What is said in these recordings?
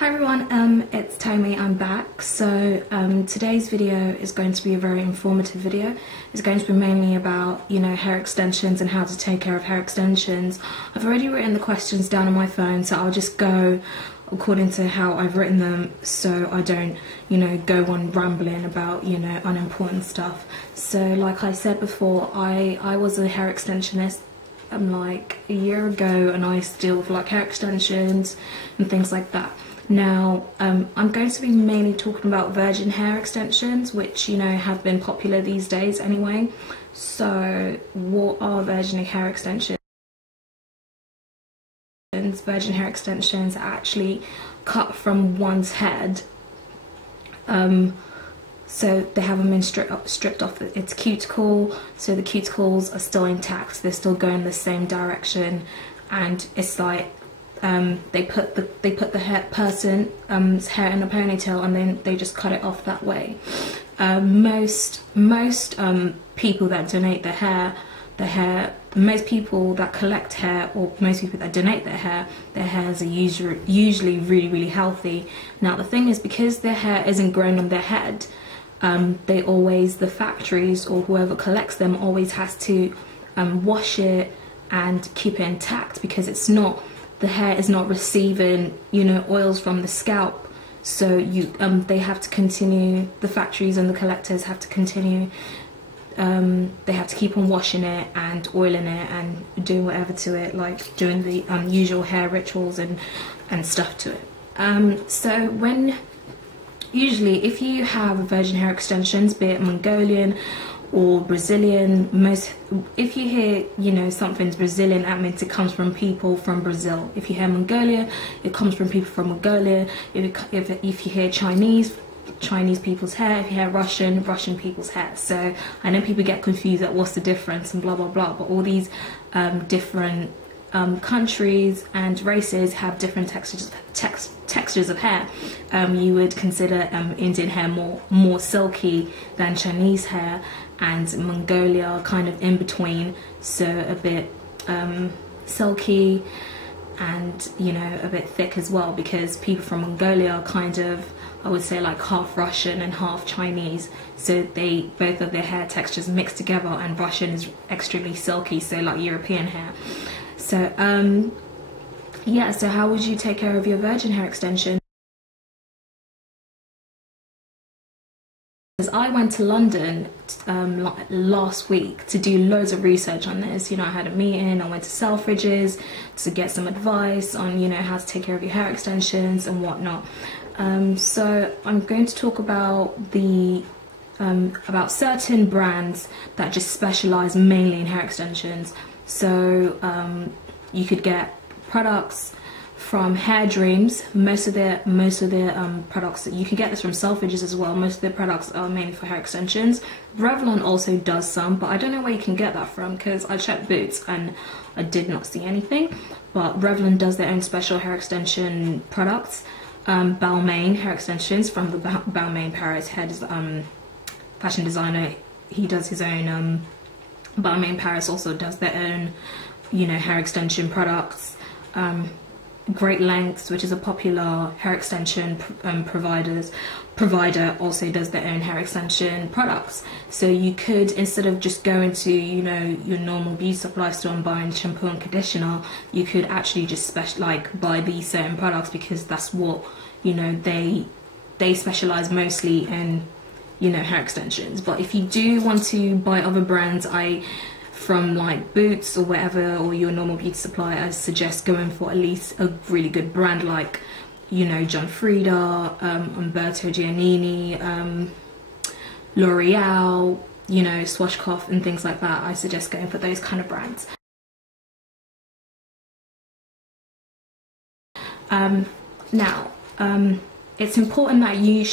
Hi everyone, it's Tommy. I'm back. So today's video is going to be a very informative video. It's going to be mainly about, hair extensions and how to take care of hair extensions. I've already written the questions down on my phone, so I'll just go according to how I've written them, so I don't, go on rambling about, unimportant stuff. So like I said before, I was a hair extensionist like a year ago, and I used to deal with like hair extensions and things like that. Now, I'm going to be mainly talking about virgin hair extensions, which, have been popular these days anyway. So, what are virgin hair extensions? Virgin hair extensions are actually cut from one's head. So they haven't been stripped off its cuticle, so the cuticles are still intact, they're still going the same direction, and it's like they put the person's hair in a ponytail and then they just cut it off that way. Most people that donate most people that collect hair, or most people that donate their hairs are usually really healthy. Now the thing is, because their hair isn't grown on their head, the factories or whoever collects them always has to wash it and keep it intact, because the hair is not receiving, oils from the scalp. So they have to continue, the factories and the collectors have to continue, they have to keep on washing it and oiling it and doing whatever to it, like doing the usual hair rituals and stuff to it. So usually if you have virgin hair extensions, be it Mongolian or Brazilian, if you hear something's Brazilian, that means it comes from people from Brazil. If you hear Mongolia, it comes from people from Mongolia. If you hear Chinese people's hair. If you hear Russian people's hair. So I know people get confused at what's the difference and blah blah blah, but all these different countries and races have different textures of hair. You would consider Indian hair more silky than Chinese hair, and Mongolia kind of in between, so a bit silky and a bit thick as well, because people from Mongolia are kind of, I would say, like half Russian and half Chinese, so both of their hair textures mix together, and Russian is extremely silky, so like European hair. So yeah, so how would you take care of your virgin hair extension? I went to London last week to do loads of research on this. I had a meeting, I went to Selfridges to get some advice on how to take care of your hair extensions and whatnot. So I'm going to talk about about certain brands that just specialize mainly in hair extensions. So you could get products from Hair Dreams. Most of their products, you can get this from Selfridges as well. Most of their products are mainly for hair extensions. Revlon also does some, but I don't know where you can get that from, because I checked Boots and I did not see anything. But Revlon does their own special hair extension products. Balmain hair extensions, from the Balmain Paris fashion designer. He does his own. Balmain Paris also does their own, hair extension products. Great Lengths, which is a popular hair extension provider, also does their own hair extension products. So you could, instead of just going to your normal beauty supply store and buying shampoo and conditioner, you could actually just buy these certain products, because that's what they specialize mostly in hair extensions. But if you do want to buy other brands, from like Boots or whatever, or your normal beauty supply, I suggest going for at least a really good brand like John Frieda, Umberto Giannini, L'Oreal, Swatchcoff and things like that. I suggest going for those kind of brands. Now it's important that you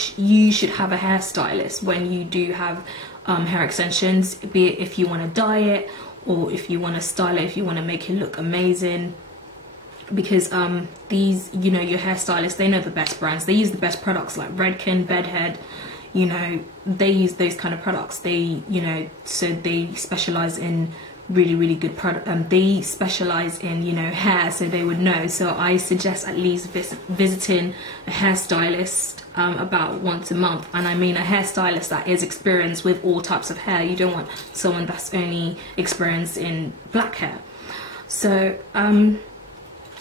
should have a hairstylist when you do have hair extensions, be it if you want to dye it or if you want to style it, if you want to make it look amazing, because these, your hairstylists, they know the best brands, they use the best products like Redken, Bedhead, they use those kind of products. They so they specialize in really good product. They specialize in, you know, hair, so they would know. So I suggest at least visiting a hairstylist about once a month, and I mean a hairstylist that is experienced with all types of hair. You don't want someone that's only experienced in black hair. So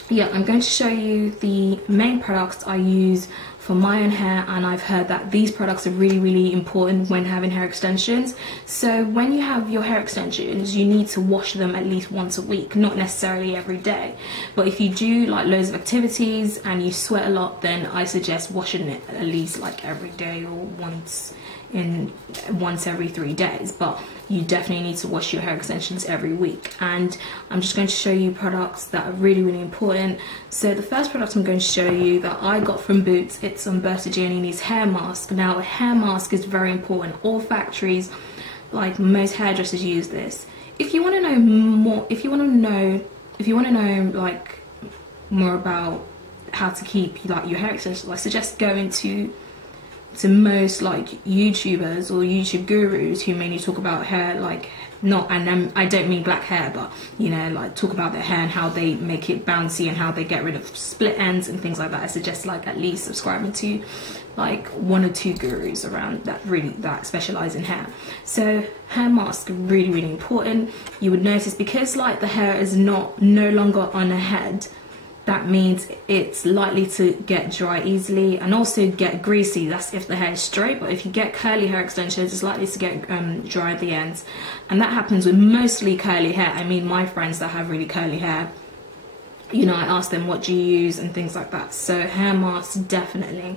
yeah, I'm going to show you the main products I use for my own hair, and I've heard that these products are really important when having hair extensions. So when you have your hair extensions, you need to wash them at least once a week, not necessarily every day. But if you do like loads of activities and you sweat a lot, then I suggest washing it at least like every day or once every 3 days. But you definitely need to wash your hair extensions every week. And I'm just going to show you products that are really important. So the first product I'm going to show you that I got from Boots, it's Umberto Giannini's hair mask. Now a hair mask is very important. All factories, like most hairdressers, use this. If you want to know more, if you want to know like more about how to keep like your hair extensions, I suggest going to most like YouTubers or YouTube gurus who mainly talk about hair, like I don't mean black hair, but you know, like talk about their hair and how they make it bouncy and how they get rid of split ends and things like that. I suggest like at least subscribing to like 1 or 2 gurus around that specialize in hair. So hair mask really important. You would notice because like the hair is no longer on a head, that means it's likely to get dry easily and also get greasy. That's if the hair is straight, but if you get curly hair extensions, it's likely to get dry at the ends. And that happens with mostly curly hair. I mean, my friends that have really curly hair, you know, I ask them what do you use and things like that. So hair mask, definitely.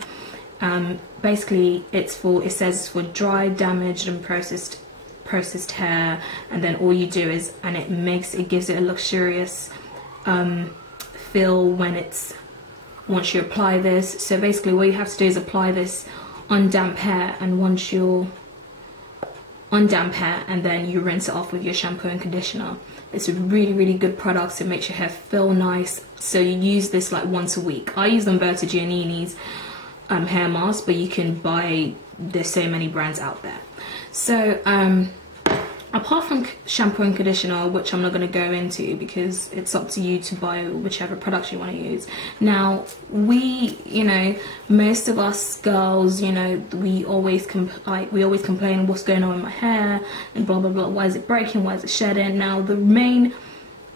Basically it says it's for dry, damaged and processed hair, and then all you do is, and it gives it a luxurious feel once you apply this. So basically what you have to do is apply this on damp hair, and once you're on damp hair, and then you rinse it off with your shampoo and conditioner. It's a really good product. It makes your hair feel nice. So you use this like once a week. I use Umberto Giannini's hair mask, but you can buy, there's so many brands out there. So apart from shampoo and conditioner, which I'm not going to go into because it's up to you to buy whichever product you want to use. Now you know, most of us girls, you know, we always complain what's going on with my hair and blah blah blah, why is it breaking, why is it shedding. Now the main,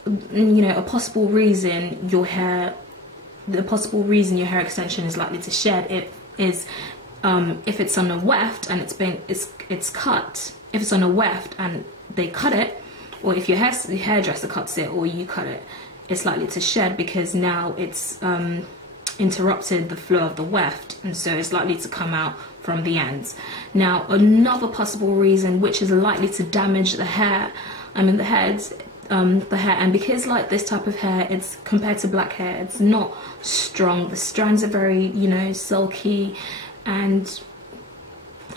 you know, a possible reason your hair extension is likely to shed if it's on a weft and it's cut. If it's on a weft and they cut it, or if your hairdresser cuts it or you cut it, it's likely to shed because now it's interrupted the flow of the weft, and so it's likely to come out from the ends. Now another possible reason which is likely to damage the hair, the hair, and because like this type of hair, it's compared to black hair, it's not strong. The strands are very, you know, silky, and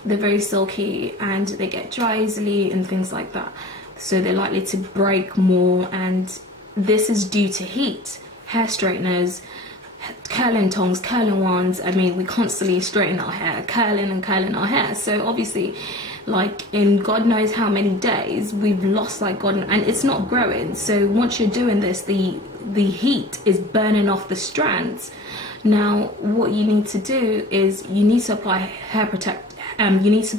they're very silky and they get dry easily and things like that, so they're likely to break more, and this is due to heat. Hair straighteners, curling tongs, curling wands, I mean, we constantly straighten our hair, curling our hair, so obviously like in God knows how many days we've lost like God, and it's not growing. So once you're doing this, the heat is burning off the strands. Now what you need to do is you need to apply hair protect. You need to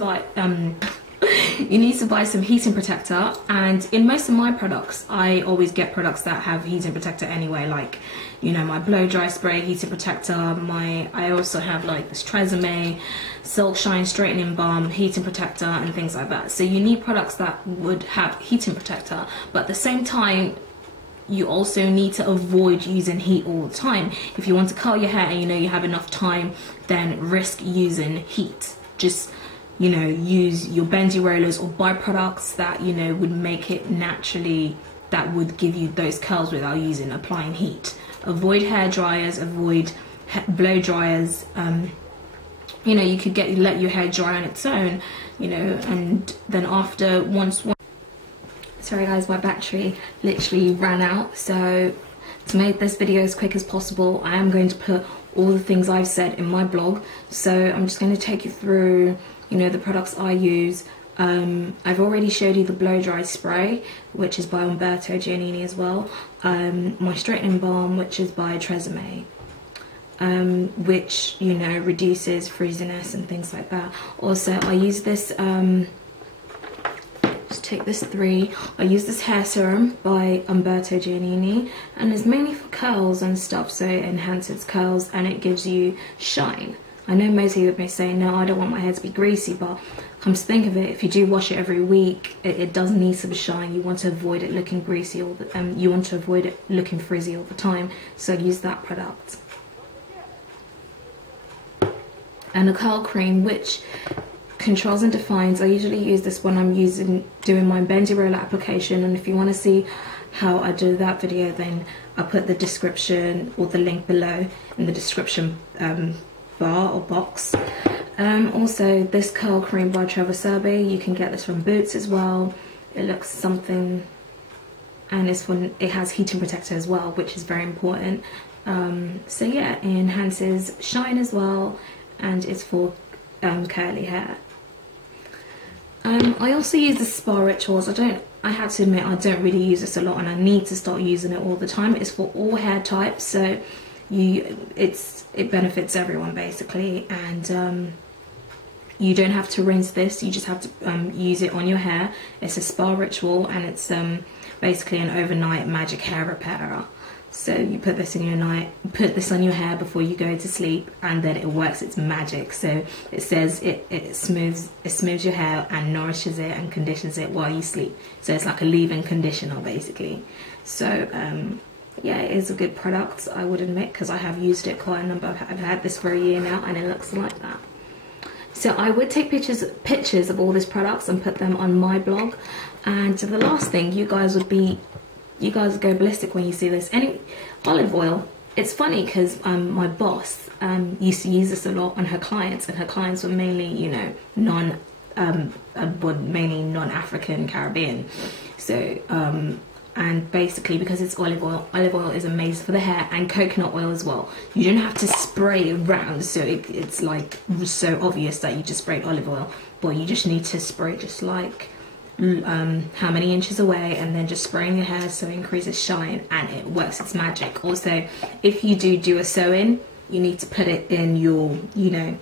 buy some heating protector, and in most of my products I always get products that have heating protector anyway, like, you know, my blow dry spray heating protector, I also have like this Tresemme Silk Shine straightening balm heating protector and things like that. So you need products that would have heating protector, but at the same time you also need to avoid using heat all the time. If you want to curl your hair and you know you have enough time, then risk using heat. Just, you know, use your bendy rollers or buy products that, you know, would make it naturally, that would give you those curls without applying heat. Avoid hair dryers, avoid blow dryers. You know, you could let your hair dry on its own, you know, and then after sorry guys, my battery literally ran out, so to make this video as quick as possible, I am going to put all the things I've said in my blog. So I'm just going to take you through, you know, the products I use, I've already showed you the blow dry spray, which is by Umberto Giannini as well. My straightening balm, which is by Tresemme, which, you know, reduces frizziness and things like that. Also, I use this, just take this 3. I use this hair serum by Umberto Giannini, and it's mainly for curls and stuff, so it enhances curls and it gives you shine. I know most of you may say, no, I don't want my hair to be greasy, but come to think of it, if you do wash it every week, it does need some shine. You want to avoid it looking greasy all the you want to avoid it looking frizzy all the time, so use that product. And a curl cream, which controls and defines. I usually use this when I'm doing my bendy roller application, and if you want to see how I do that video, then I'll put the description or the link below in the description bar or box. Also, this curl cream by Trevor Serby, you can get this from Boots as well. It looks something, and it has heating protector as well, which is very important. So yeah, it enhances shine as well, and it's for curly hair. I also use the Spa Rituals. I have to admit, I don't really use this a lot, and I need to start using it all the time. It's for all hair types, so it benefits everyone basically, and you don't have to rinse this, you just have to use it on your hair. It's a Spa Ritual, and it's basically an overnight magic hair repairer. So you put this on your hair before you go to sleep, and then it works its magic. So it says it smooths your hair and nourishes it and conditions it while you sleep. So it's like a leave-in conditioner basically. So yeah, it is a good product, I would admit, because I have used it quite a number. I've had this for a year now, and it looks like that. So I would take pictures of all these products and put them on my blog. And the last thing, you guys would go ballistic when you see this. Any olive oil. It's funny because my boss used to use this a lot on her clients, and her clients were mainly, you know, mainly non-African Caribbean. So and basically, because it's olive oil is amazing for the hair, and coconut oil as well. You don't have to spray around, so it's like so obvious that you just sprayed olive oil, but you just need to spray just like how many inches away, and then just spraying your hair so it increases shine, and it works its magic. Also, if you do a sew-in, you need to put it in your, you know,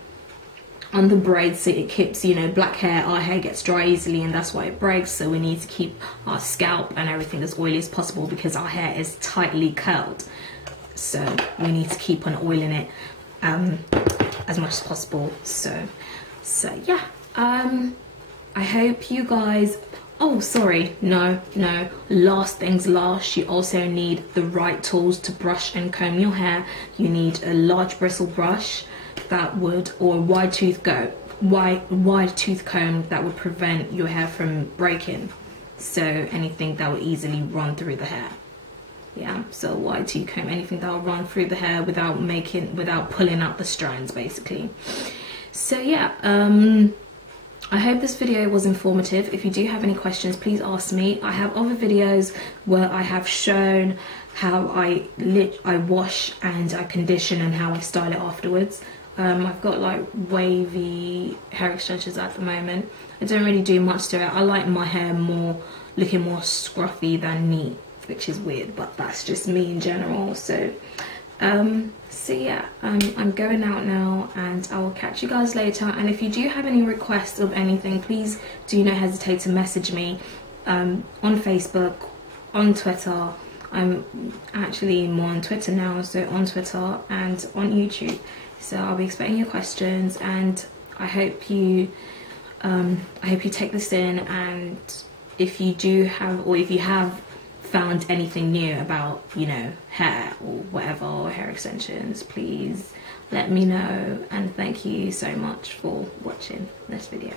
on the braids, so it keeps, you know, black hair, our hair gets dry easily, and that's why it breaks. So we need to keep our scalp and everything as oily as possible, because our hair is tightly curled, so we need to keep on oiling it as much as possible. So yeah, I hope you guys, oh sorry, no, last things last, you also need the right tools to brush and comb your hair. You need a large bristle brush or a wide tooth comb that would prevent your hair from breaking. So anything that would easily run through the hair. Yeah, so a wide tooth comb, anything that will run through the hair without pulling out the strands basically. So yeah, I hope this video was informative. If you do have any questions, please ask me. I have other videos where I have shown how I wash and I condition, and how I style it afterwards. I've got like wavy hair extensions at the moment. I don't really do much to it. I like my hair looking more scruffy than neat, which is weird, but that's just me in general. So yeah, I'm going out now, and I will catch you guys later. And if you do have any requests of anything, please do not hesitate to message me on Facebook, on Twitter. I'm actually more on Twitter now, so on Twitter and on YouTube. So I'll be expecting your questions, and I hope you take this in. And if you do have, or if you have found anything new about, you know, hair or whatever, or hair extensions, please let me know. And thank you so much for watching this video.